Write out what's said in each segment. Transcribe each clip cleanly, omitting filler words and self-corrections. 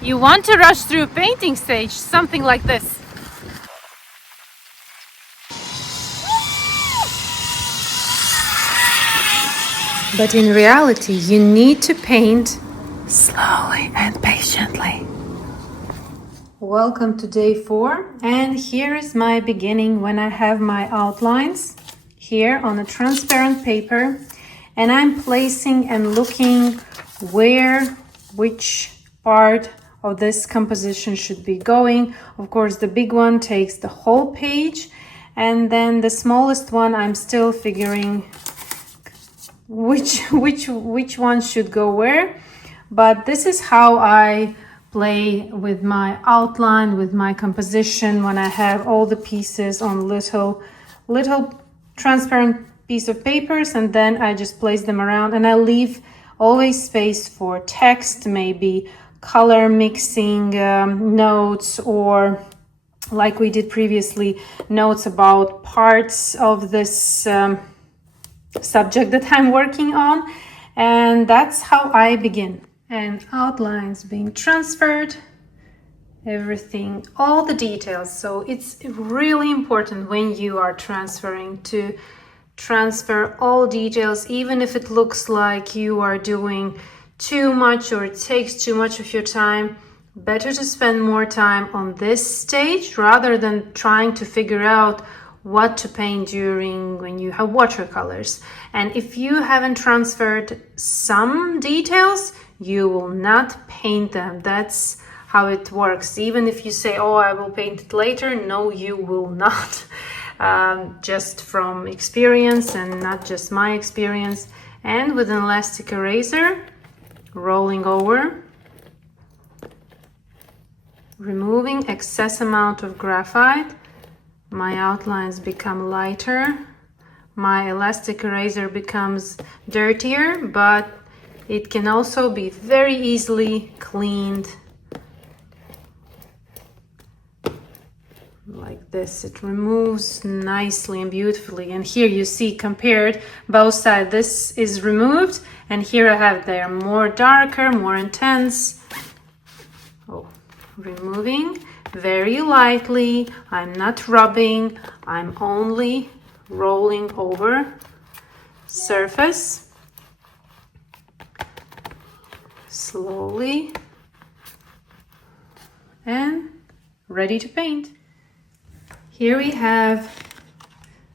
You want to rush through a painting stage, something like this. But in reality, you need to paint slowly and patiently. Welcome to day 4, and here is my beginning when I have my outlines here on a transparent paper, and I'm placing and looking which part of this composition should be going. Of course, the big one takes the whole page, and then the smallest one I'm still figuring which one should go where. But this is how I play with my outline, with my composition, when I have all the pieces on little transparent piece of papers, and then I just place them around, and I leave always space for text, maybe color mixing notes, or like we did previously, notes about parts of this subject that I'm working on. And that's how I begin. And outlines being transferred, everything, all the details. So it's really important when you are transferring to transfer all details, even if it looks like you are doing too much or it takes too much of your time. Better to spend more time on this stage rather than trying to figure out what to paint during when you have watercolors. And if you haven't transferred some details, you will not paint them. That's how it works. Even if you say, oh, I will paint it later, no, you will not. Just from experience, and not just my experience. And with an elastic eraser, rolling over, removing excess amount of graphite, my outlines become lighter, my elastic eraser becomes dirtier, but it can also be very easily cleaned like this. It removes nicely and beautifully. And here you see compared both sides, this is removed, and here I have they're more darker, more intense. Oh, removing very lightly. I'm not rubbing, I'm only rolling over surface slowly, and ready to paint. Here we have,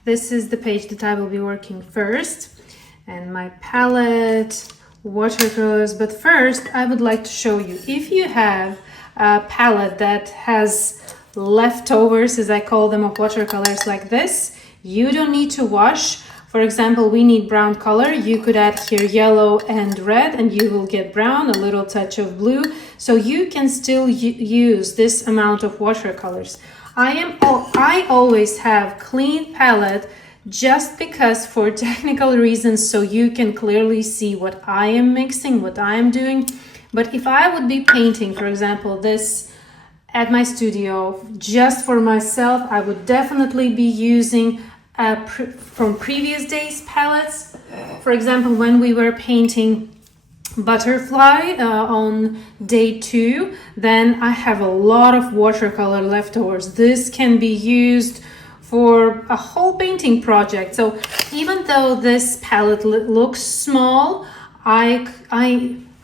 this is the page that I will be working first, and my palette, watercolors. But first I would like to show you, if you have a palette that has leftovers, as I call them, of watercolors like this, you don't need to wash. For example, we need brown color. You could add here yellow and red, and you will get brown, a little touch of blue. So you can still use this amount of watercolors. I always have clean palette, just because for technical reasons, so you can clearly see what I am mixing, what I am doing. But if I would be painting, for example, this at my studio just for myself, I would definitely be using from previous days palettes. For example, when we were painting butterfly on day 2, then I have a lot of watercolor leftovers. This can be used for a whole painting project. So even though this palette looks small, I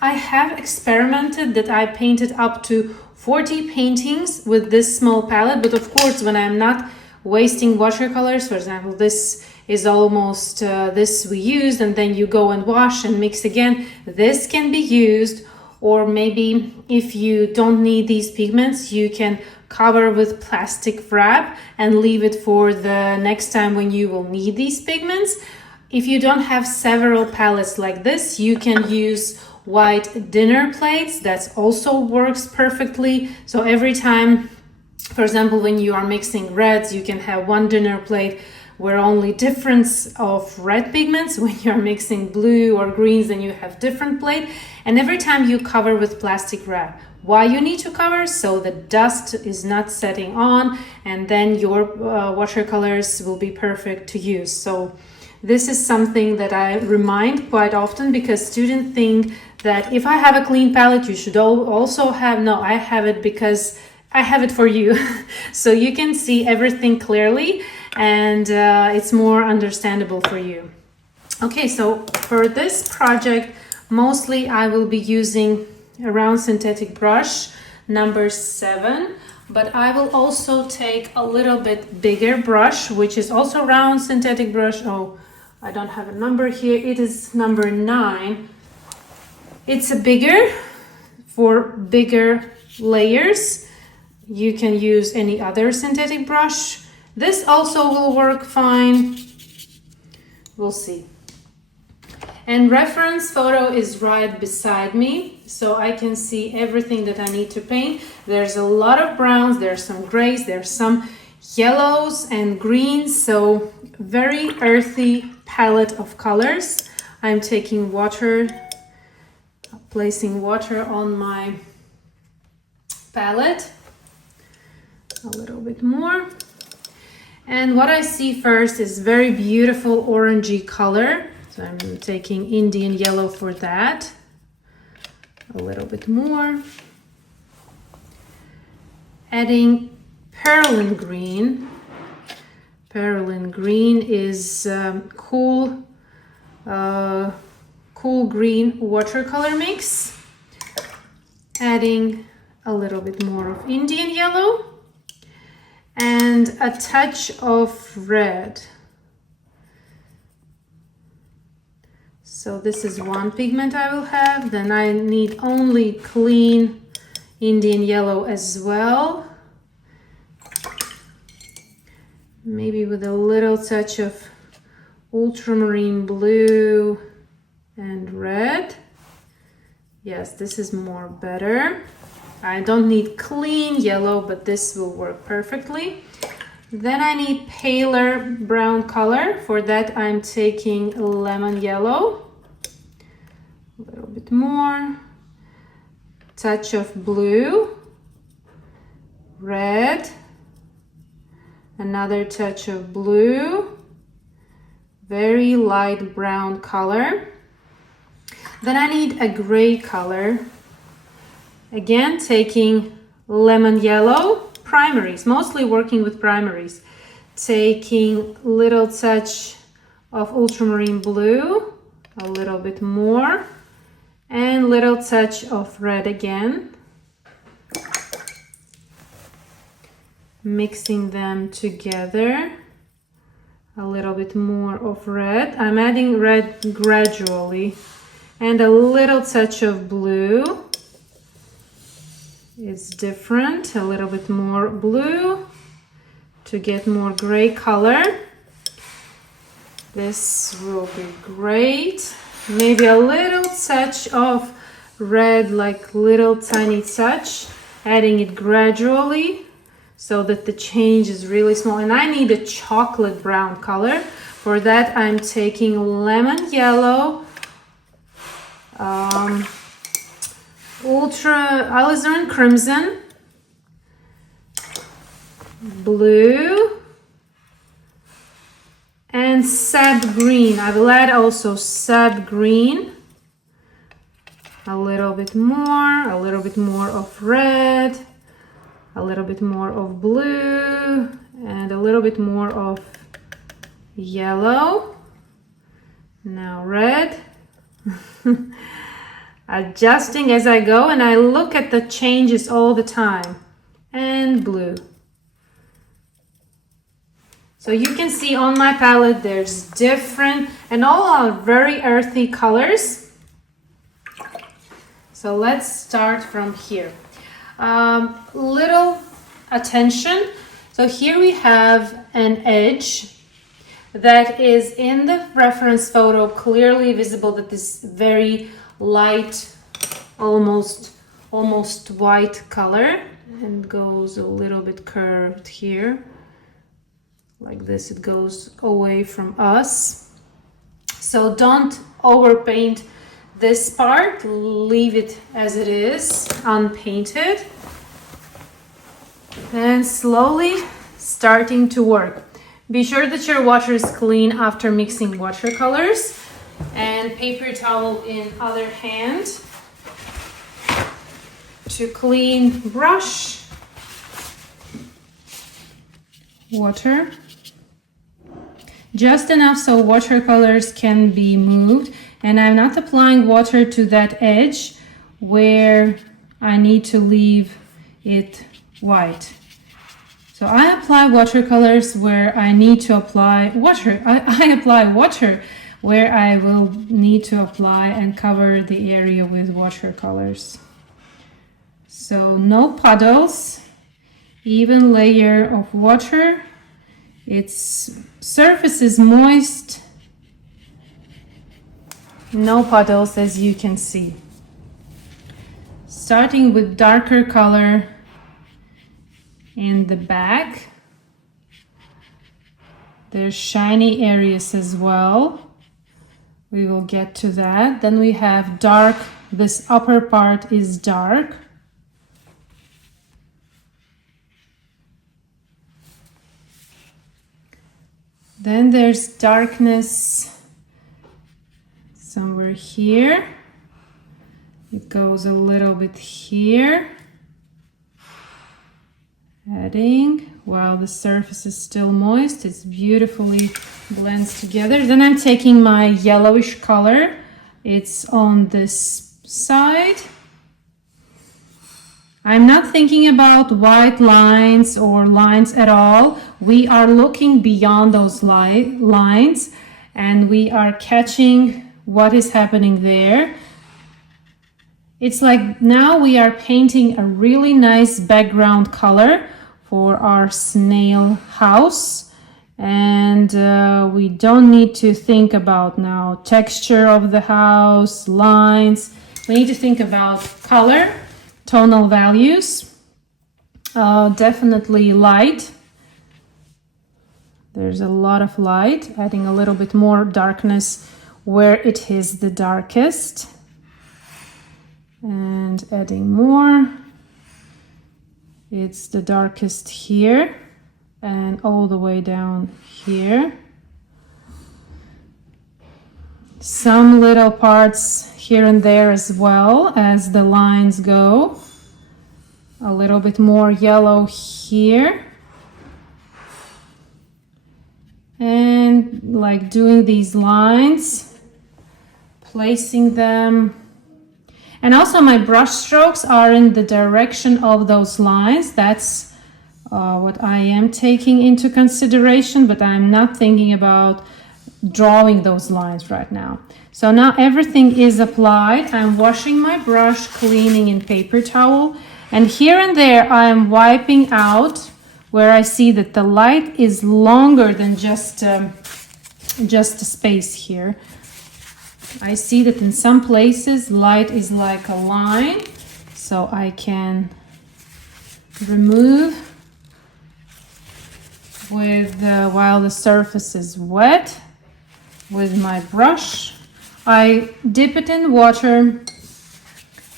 have experimented that I painted up to 40 paintings with this small palette. But of course, when I'm not wasting watercolors, for example, this is almost this we used, and then you go and wash and mix again, this can be used. Or maybe if you don't need these pigments, you can cover with plastic wrap and leave it for the next time when you will need these pigments. If you don't have several palettes like this, you can use white dinner plates. That also works perfectly. So every time, for example, when you are mixing reds, you can have one dinner plate where only difference of red pigments. When you're mixing blue or greens, then you have different plate. And every time you cover with plastic wrap. Why you need to cover? So the dust is not setting on, and then your watercolors will be perfect to use. So this is something that I remind quite often, because students think that if I have a clean palette, you should also have. No, I have it because I have it for you. So you can see everything clearly, and it's more understandable for you. Okay, so for this project, mostly I will be using a round synthetic brush, number 7, but I will also take a little bit bigger brush, which is also round synthetic brush. Oh, I don't have a number here. It is number 9. It's a bigger, for bigger layers. You can use any other synthetic brush. This also will work fine. We'll see. And reference photo is right beside me, so I can see everything that I need to paint. There's a lot of browns, there's some grays, there's some yellows and greens, so very earthy palette of colors. I'm taking water, placing water on my palette, a little bit more. And what I see first is very beautiful orangey color. So I'm taking Indian yellow for that. A little bit more. Adding perylene green. Perylene green is cool green watercolor mix. Adding a little bit more of Indian yellow and a touch of red. So this is one pigment I will have. Then I need only clean Indian yellow as well. Maybe with a little touch of ultramarine blue and red. Yes, this is more better. I don't need clean yellow, but this will work perfectly. Then I need paler brown color. For that I'm taking lemon yellow. A little bit more. Touch of blue. Red. Another touch of blue. Very light brown color. Then I need a gray color. Again, taking lemon yellow, primaries, mostly working with primaries. Taking little touch of ultramarine blue, a little bit more, and little touch of red again. Mixing them together. A little bit more of red. I'm adding red gradually. And a little touch of blue. It's different. A little bit more blue to get more gray color. This will be great. Maybe a little touch of red, like little tiny touch. Adding it gradually so that the change is really small. And I need a chocolate brown color. For that I'm taking lemon yellow, ultra alizarin crimson, blue, and sap green. I will add also sap green. A little bit more of red, a little bit more of blue, and a little bit more of yellow. Now red. Adjusting as I go, and I look at the changes all the time. And blue. So you can see on my palette there's different, and all are very earthy colors. So let's start from here. Little attention. So here we have an edge that is in the reference photo clearly visible, that is very light, almost white color, and goes a little bit curved here. Like this, it goes away from us. So don't overpaint this part, leave it as it is, unpainted. And slowly starting to work. Be sure that your water is clean after mixing watercolors, and paper towel in other hand. to clean brush, water, just enough so watercolors can be moved, and I'm not applying water to that edge where I need to leave it white. So I apply watercolors where I need to apply water. I apply water where I will need to apply and cover the area with watercolors. So no puddles, even layer of water. Its surface is moist, no puddles, as you can see. Starting with darker color in the back. There's shiny areas as well. We will get to that. Then we have dark. This upper part is dark. Then there's darkness somewhere here. It goes a little bit here. Adding while the surface is still moist, it's beautifully blends together. Then I'm taking my yellowish color. It's on this side. I'm not thinking about white lines or lines at all. We are looking beyond those lines and we are catching what is happening there. It's like now we are painting a really nice background color for our snail house, and we don't need to think about now texture of the house, lines. We need to think about color, tonal values, definitely light. There's a lot of light, adding a little bit more darkness where it is the darkest, and adding more. It's the darkest here and all the way down here. Some little parts here and there as well as the lines go. A little bit more yellow here. And like doing these lines, placing them. And also my brush strokes are in the direction of those lines. That's what I am taking into consideration, but I'm not thinking about drawing those lines right now. So now everything is applied. I'm washing my brush, cleaning in paper towel, and here and there I'm wiping out where I see that the light is longer than just a space here. I see that in some places light is like a line, so I can remove with while the surface is wet with my brush. I dip it in water.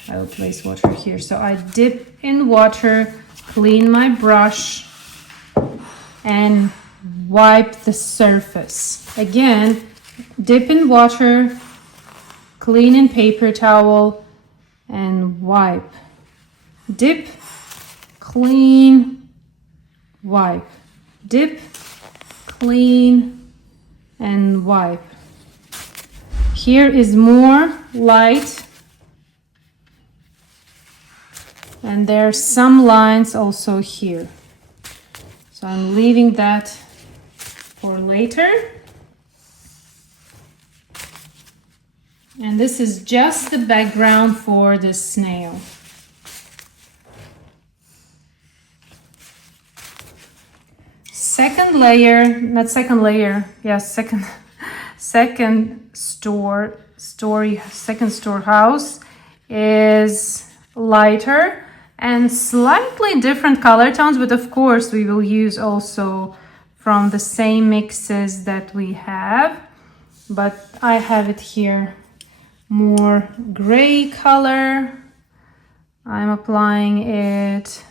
I will place water here. So I dip in water, clean my brush, and wipe the surface. Again, dip in water, clean in paper towel, and wipe. Dip, clean, wipe. Dip, clean, and wipe. Here is more light, and there are some lines also here. So I'm leaving that for later. And this is just the background for the snail. Second layer, not second layer, yes, second storehouse is lighter and slightly different color tones, but of course we will use also from the same mixes that we have. But I have it here more gray color. I'm applying it.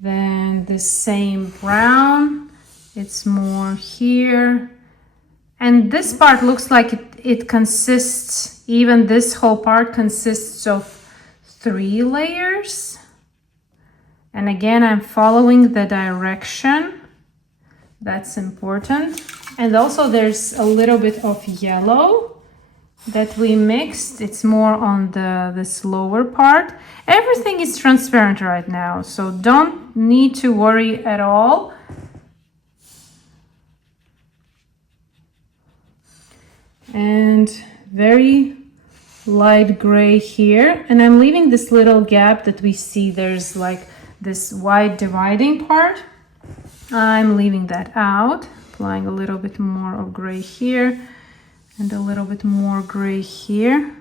Then the same brown, it's more here. And this part looks like it consists, even this whole part consists of 3 layers. And again, I'm following the direction. That's important. And also there's a little bit of yellow that we mixed. It's more on this lower part. Everything is transparent right now, so don't need to worry at all. And very light gray here. And I'm leaving this little gap that we see. There's like this white dividing part. I'm leaving that out, applying a little bit more of gray here and a little bit more gray here.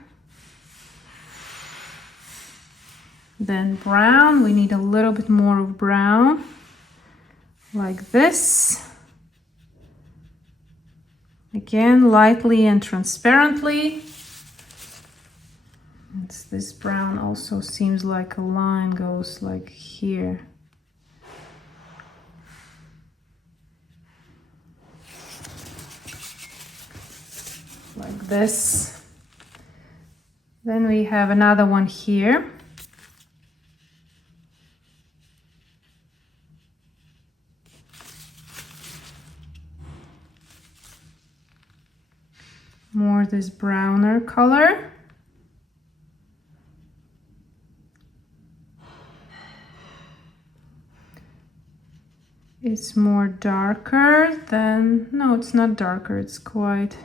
Then brown, we need a little bit more of brown, like this. Again, lightly and transparently. This brown also seems like a line goes like here. Like this. Then we have another one here. More this browner color. It's more darker than, no, it's not darker, it's quite,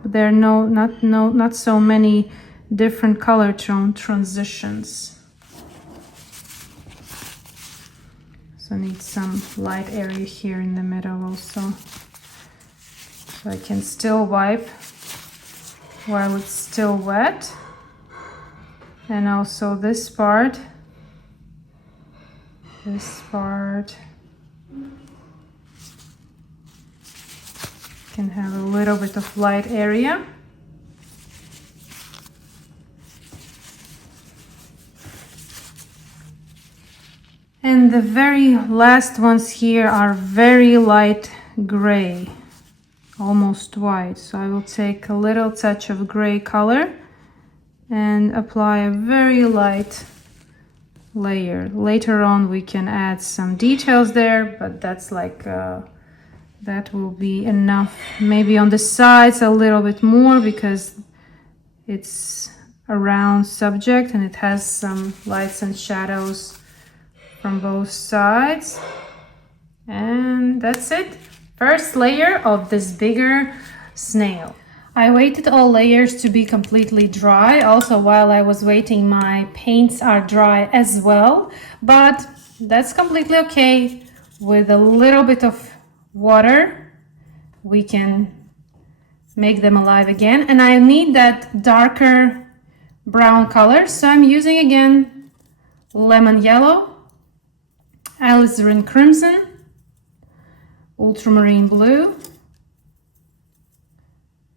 but there are not so many different color tone transitions. So I need some light area here in the middle also. So I can still wipe while it's still wet. And also this part can have a little bit of light area. And the very last ones here are very light gray, almost white. So I will take a little touch of gray color and apply a very light layer. Later on we can add some details there, but that's like that will be enough. Maybe on the sides a little bit more because it's a round subject and it has some lights and shadows from both sides. And that's it. First layer of this bigger snail. I waited all layers to be completely dry. Also, while I was waiting, my paints are dry as well, but that's completely okay. With a little bit of water, we can make them alive again. And I need that darker brown color, so I'm using again lemon yellow, alizarin crimson, ultramarine blue,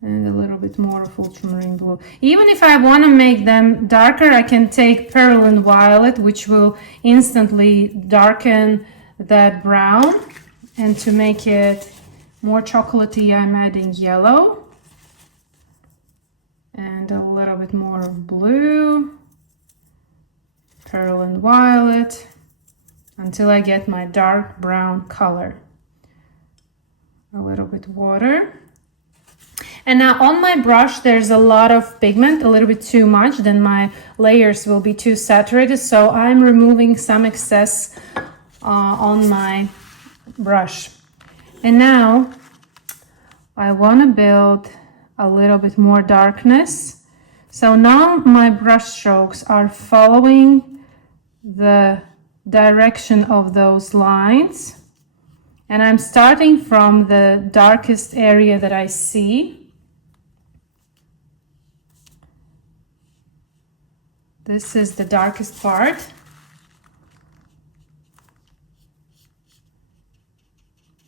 and a little bit more of ultramarine blue. Even if I want to make them darker, I can take 𝗲𝗏 violet, which will instantly darken that brown. And to make it more chocolatey, I'm adding yellow and a little bit more of blue, 𝗲𝗏 violet, until I get my dark brown color. A little bit water. And now on my brush, there's a lot of pigment, a little bit too much, then my layers will be too saturated. So I'm removing some excess on my brush. And now I want to build a little bit more darkness. So now my brush strokes are following the direction of those lines. And I'm starting from the darkest area that I see. This is the darkest part.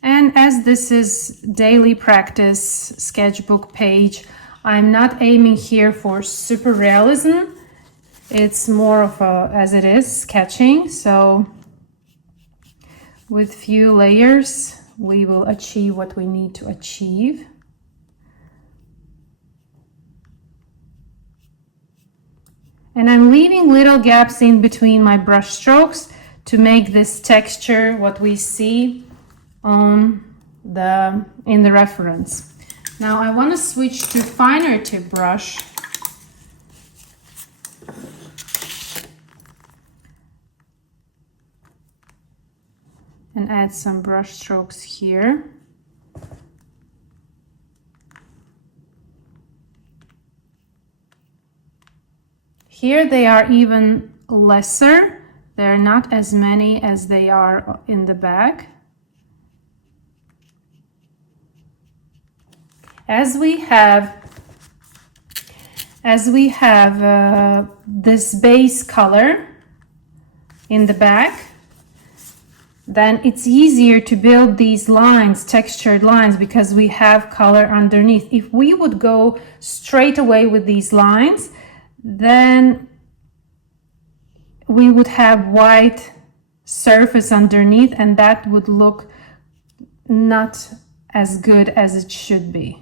And as this is daily practice sketchbook page, I'm not aiming here for super realism. It's more of a, as it is, sketching. So with few layers, we will achieve what we need to achieve. And I'm leaving little gaps in between my brush strokes to make this texture what we see on in the reference. Now I want to switch to finer tip brush. And add some brush strokes here. Here they are even lesser. They're not as many as they are in the back. As we have this base color in the back, then it's easier to build these lines, textured lines, because we have color underneath. If we would go straight away with these lines, then we would have white surface underneath, and that would look not as good as it should be.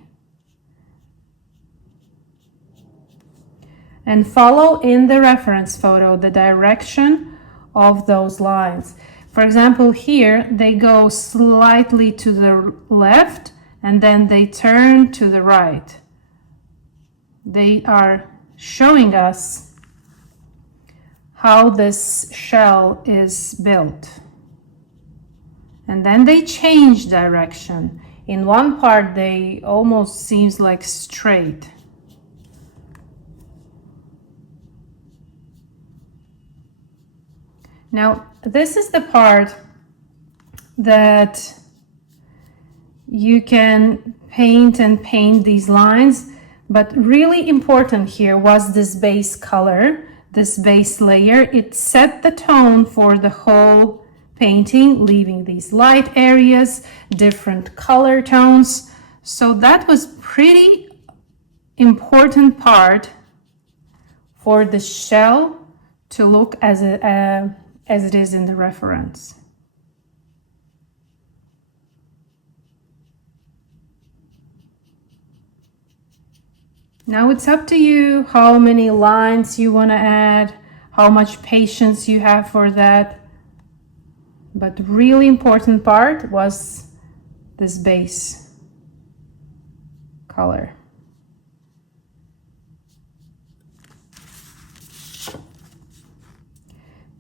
And follow in the reference photo the direction of those lines. For example, here they go slightly to the left and then they turn to the right. They are showing us how this shell is built. And then they change direction. In one part, they almost seems like straight. Now, this is the part that you can paint and paint these lines, but really important here was this base color, this base layer. It set the tone for the whole painting, leaving these light areas, different color tones. So that was pretty important part for the shell to look as it is in the reference. Now it's up to you how many lines you want to add, how much patience you have for that. But really important part was this base color.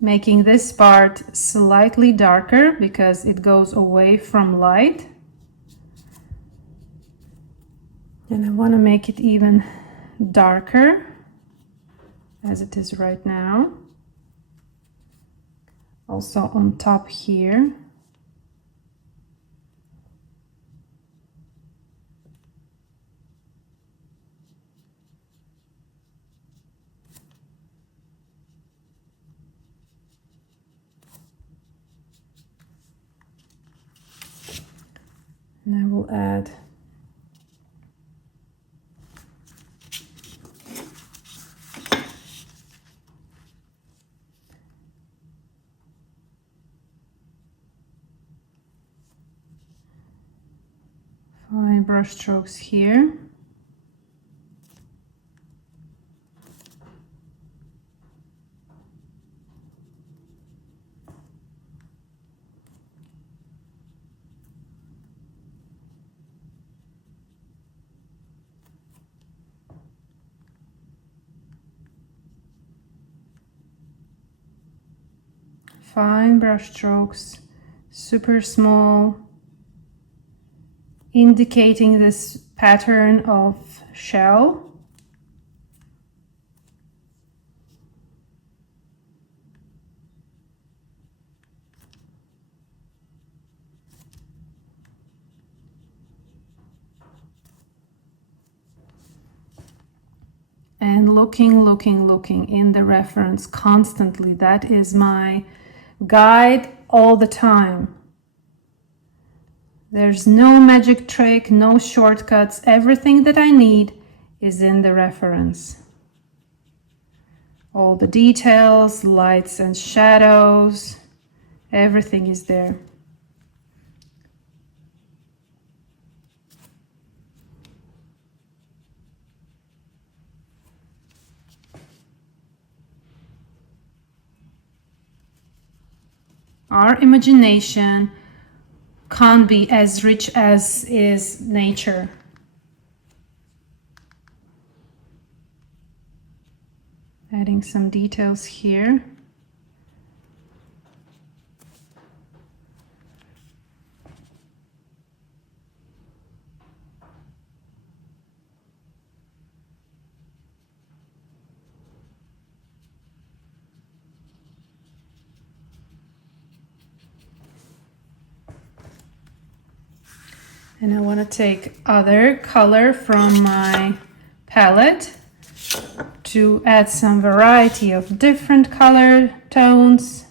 Making this part slightly darker because it goes away from light. And I want to make it even darker as it is right now. Also on top here. And I will add fine brush strokes here. Fine brush strokes, super small, indicating this pattern of shell. And looking in the reference constantly. That is my guide all the time. There's no magic trick, no shortcuts. Everything that I need is in the reference. All the details, lights and shadows, everything is there. Our imagination can't be as rich as is nature. Adding some details here. And I want to take other color from my palette to add some variety of different color tones.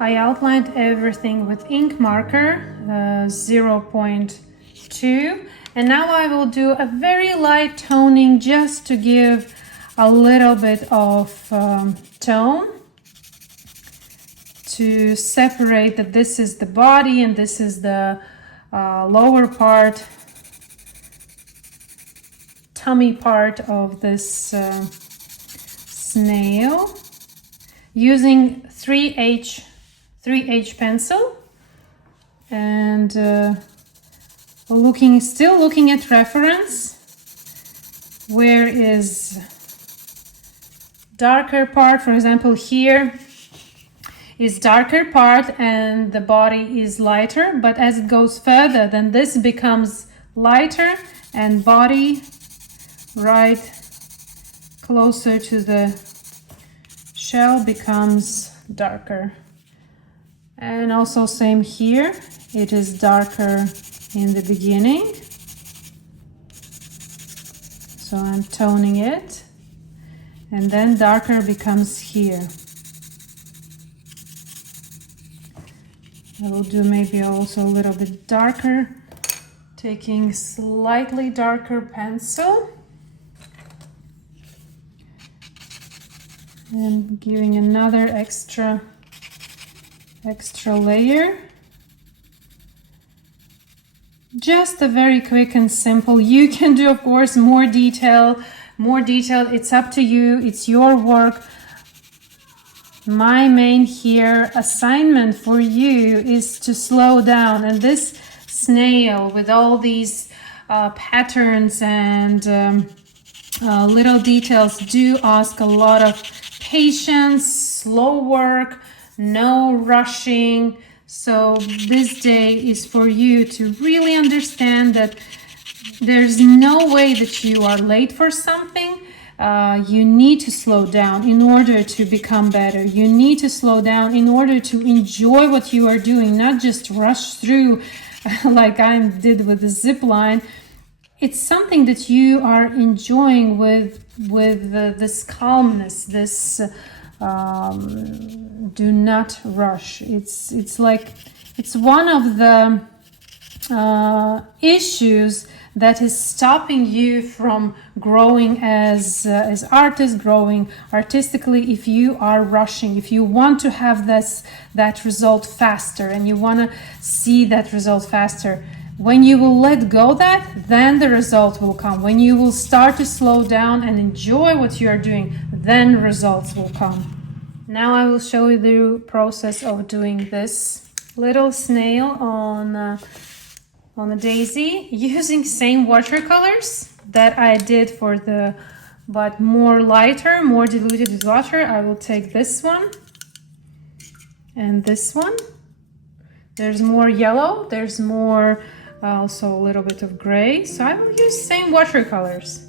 I outlined everything with ink marker 0.2, and now I will do a very light toning just to give a little bit of tone to separate that this is the body and this is the lower part, tummy part of this snail, using 3H pencil, and still looking at reference. Where is darker part? For example, here is darker part and the body is lighter, but as it goes further, then this becomes lighter and body right closer to the shell becomes darker. And also same here, it is darker in the beginning, so I'm toning it, and then darker becomes here. I will do maybe also a little bit darker, taking slightly darker pencil and giving another extra layer. Just a very quick and simple. You can do, of course, more detail. It's up to you. It's your work. My main here assignment for you is to slow down, and this snail with all these patterns and little details do ask a lot of patience, slow work, no rushing. So this day is for you to really understand that there's no way that you are late for something. You need to slow down in order to become better. You need to slow down in order to enjoy what you are doing, not just rush through like I did with the zip line. It's something that you are enjoying with this calmness, this do not rush. It's like it's one of the issues that is stopping you from growing as artists, growing artistically. If you are rushing, if you want to have that result faster and you want to see that result faster, when you will let go that, then the result will come. When you will start to slow down and enjoy what you are doing, then results will come. Now I will show you the process of doing this little snail on a daisy using same watercolors that I did for the, but more lighter, more diluted with water. I will take this one and this one. There's more yellow, there's more also a little bit of gray, so I will use same watercolors.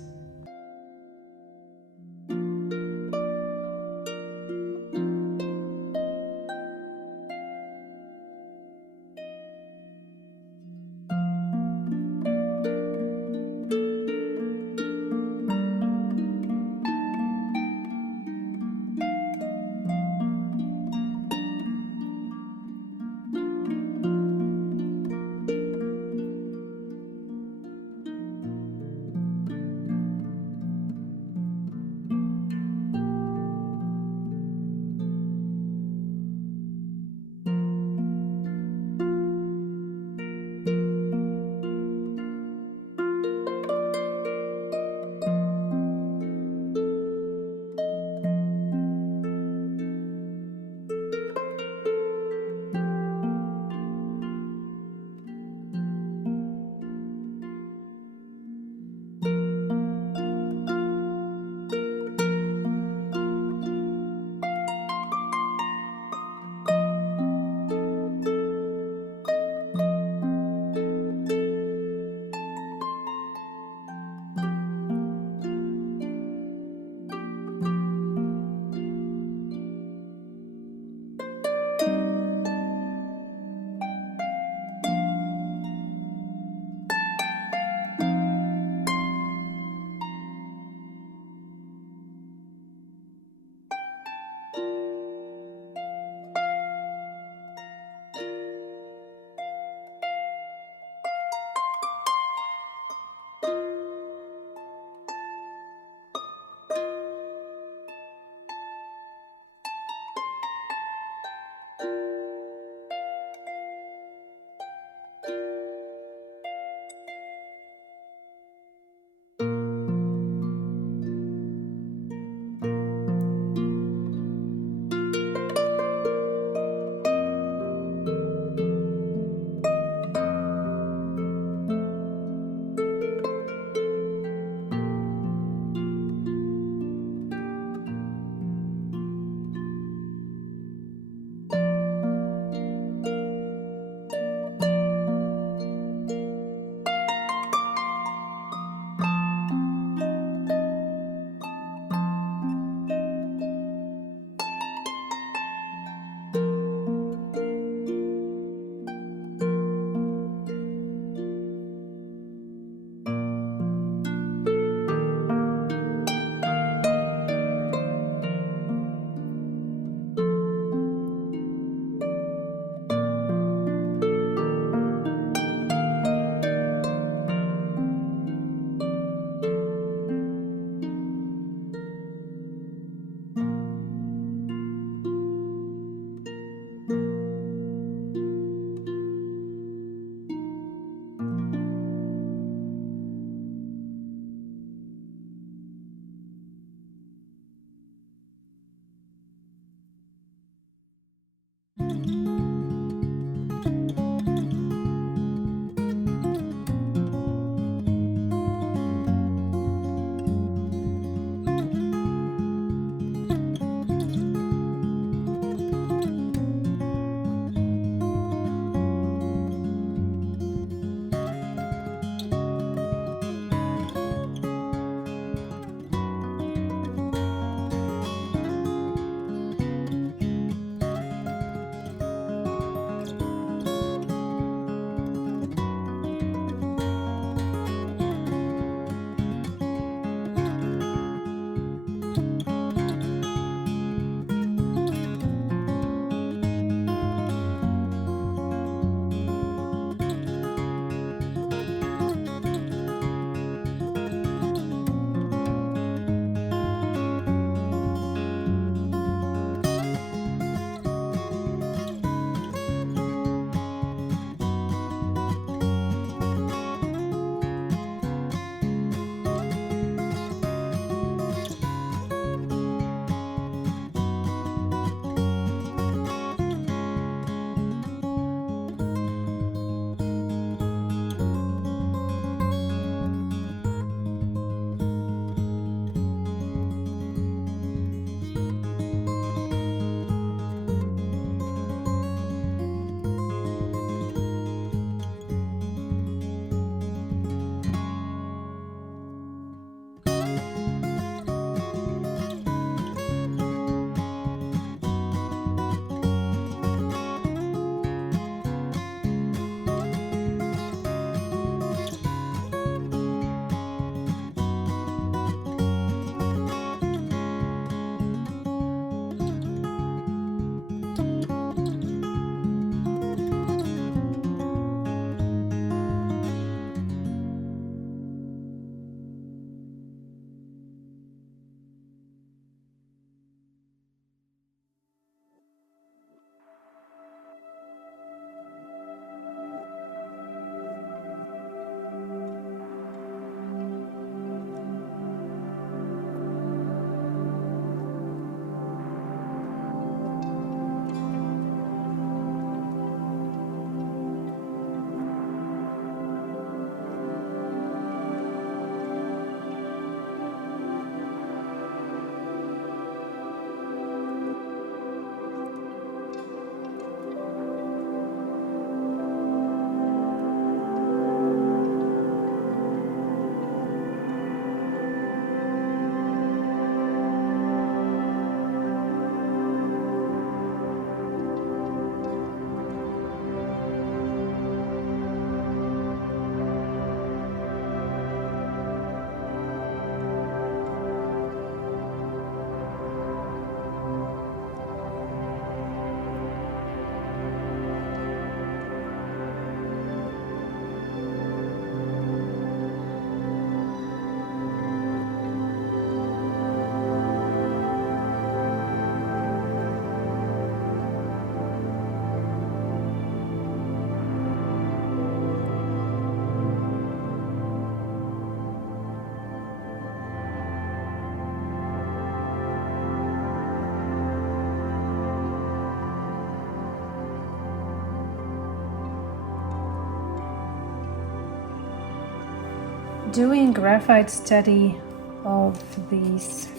doing graphite study of these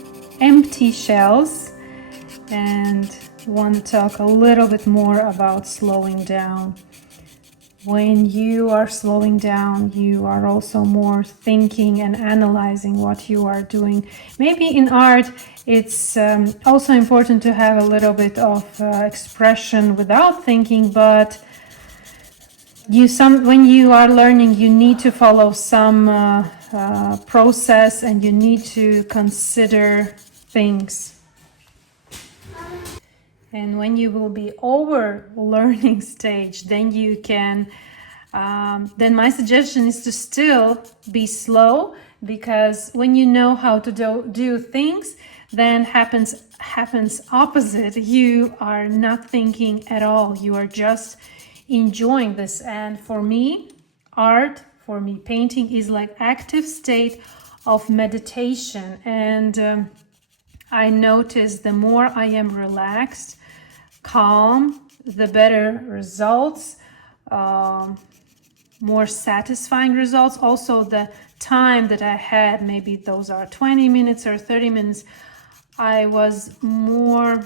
empty shells and want to talk a little bit more about slowing down. When you are slowing down, you are also more thinking and analyzing what you are doing. Maybe in art, it's also important to have a little bit of expression without thinking, but when you are learning, you need to follow some process and you need to consider things. And when you will be over learning stage, then you can, then my suggestion is to still be slow, because when you know how to do things, then happens opposite. You are not thinking at all. You are just enjoying this. And for me, art, for me, painting is like active state of meditation. And I notice the more I am relaxed, calm, the better results, more satisfying results. Also, the time that I had, maybe those are 20 minutes or 30 minutes, I was more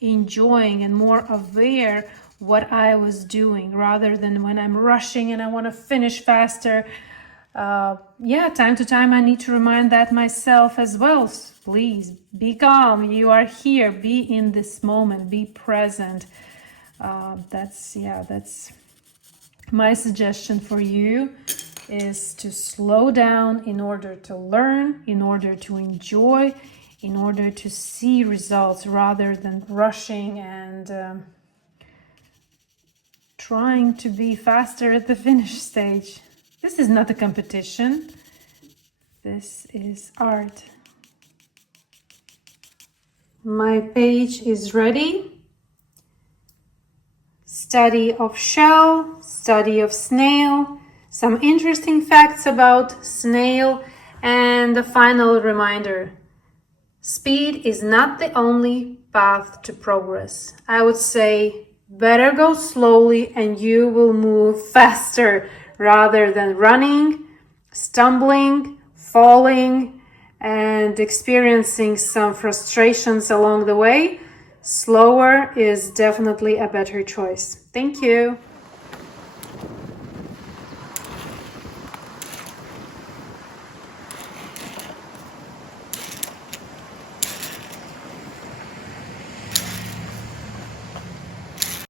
enjoying and more aware what I was doing, rather than when I'm rushing and I want to finish faster. Time to time I need to remind that myself as well. Please be calm. You are here. Be in this moment. Be present. That's my suggestion for you, is to slow down in order to learn, in order to enjoy, in order to see results, rather than rushing and trying to be faster at the finish stage. This is not a competition. This is art. My page is ready. Study of shell, study of snail, some interesting facts about snail, and a final reminder. Speed is not the only path to progress. I would say better go slowly and you will move faster, rather than running, stumbling, falling, and experiencing some frustrations along the way. Slower is definitely a better choice. Thank you.